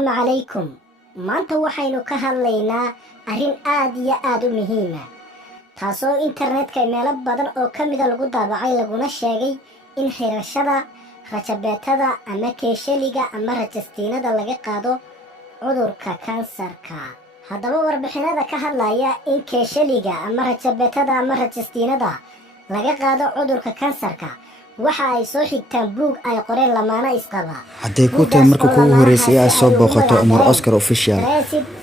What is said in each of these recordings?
Assalaamu calaykum. Maanta waxaynu ka hadlaynaa arrin aad iyo aad u muhiim ah taasoo internetka meelo badan oo kamid lagu daabacay laguna sheegay in xirashada rajabeetada ama keeshaliga ama rajastiinada laga qaado cudurka kansarka. haddaba warbixinada ka hadlaya in keeshaliga ama rajabeetada ama rajastiinada laga qaado cudurka kansarka waxa ay soo xigtaan buug ay qoreen lamaana isqaba. hadday ku tahay marka kugu horeysay aad soo booqato Umar Oscar Official,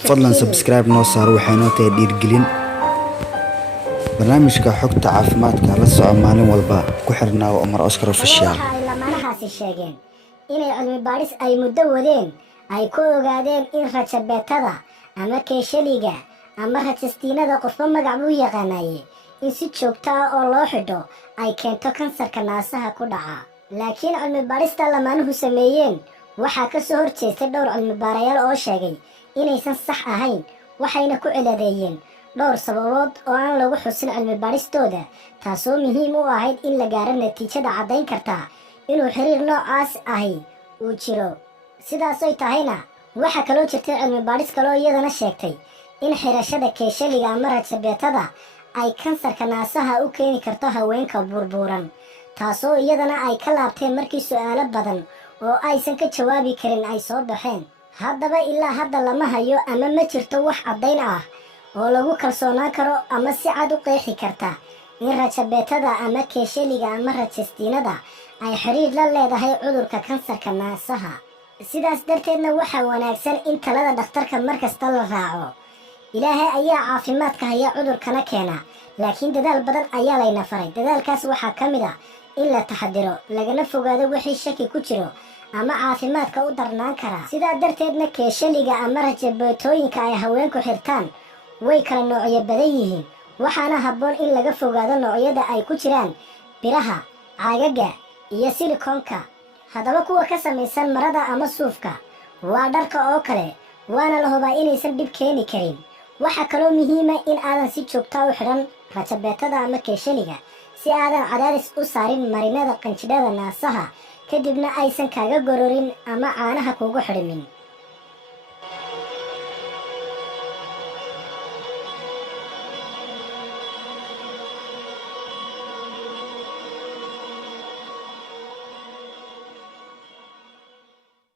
fadlan subscribe noo saar, waxayna tahay dhiirgelin barnaamijka xogta caafimaadka la soco maalin walba ku xirnaa Umar Oscar Official. Waxa ay lamaanahaasi sheegeen inay cilmi baadhis ay muddo wadeen ay ku ogaadeen in rajabeetada ama keeshaliga ama rajastiinada qofba magac buu yaqaanaye in si joogto ah oo loo xidho ay keento kansarka naasaha ku dhaca. laakiin cilmi baadhista lamaanuhu sameeyeen waxaa ka soo horjeestay dhowr cilmi baarayaal oo sheegay inaysan sax ahayn, waxayna ku ciladeeyeen dhowr sababood oo aan lagu xusin cilmi baadhistooda, taasoo muhiim u ahayd in la gaaro natiijada caddayn karta inuu xiriir noocaas ahi uu jiro. sidaasay tahayna waxaa kaloo jirtay cilmi baadhis kaloo iyadana sheegtay in xirashada keeshaliga ama rajabeetada ay kansarka naasaha u keeni karto haweenka burburan, taasoo iyadana ay ka laabteen markii su'aalo badan oo aysan ka jawaabi karin ay soo baxeen. haddaba ilaa hadda lama hayo ama ma jirto wax caddayn ah oo lagu kalsoonaan karo ama si cad u qeexi karta in rajabeetada ama keeshaliga ama rajastiinada ay xiriir la leedahay cudurka kansarka naasaha. sidaas darteedna waxaa wanaagsan in talada dhakhtarka markasta la raaco. ilaahay ayaa caafimaadka haya cudurkana keena, laakiin dadaal badan ayaa layna faray. dadaalkaas waxaa ka mid ah in la taxadiro, lagana fogaado wixii shaki ku jiro ama caafimaadka u darnaan kara. sidaa darteedna keeshaliga ama rajabeetooyinka ay haweenku xirtaan way kala noocyo badan yihiin, waxaana habboon in laga fogaado noocyada ay ku jiraan biraha, caagaga iyo silikoonka. haddaba kuwa ka samaysan marada ama suufka waa dharka oo kale, waana la hubaa inaysan dhib keeni karin. waxaa kaloo muhiima in aadan si joogta u xidhan rajabeetada ama keeshaliga si aadan cadaadis u saarin marinada qanjidhada naasaha, kadibna aysan kaaga gororin ama caanaha kugu xidhmin.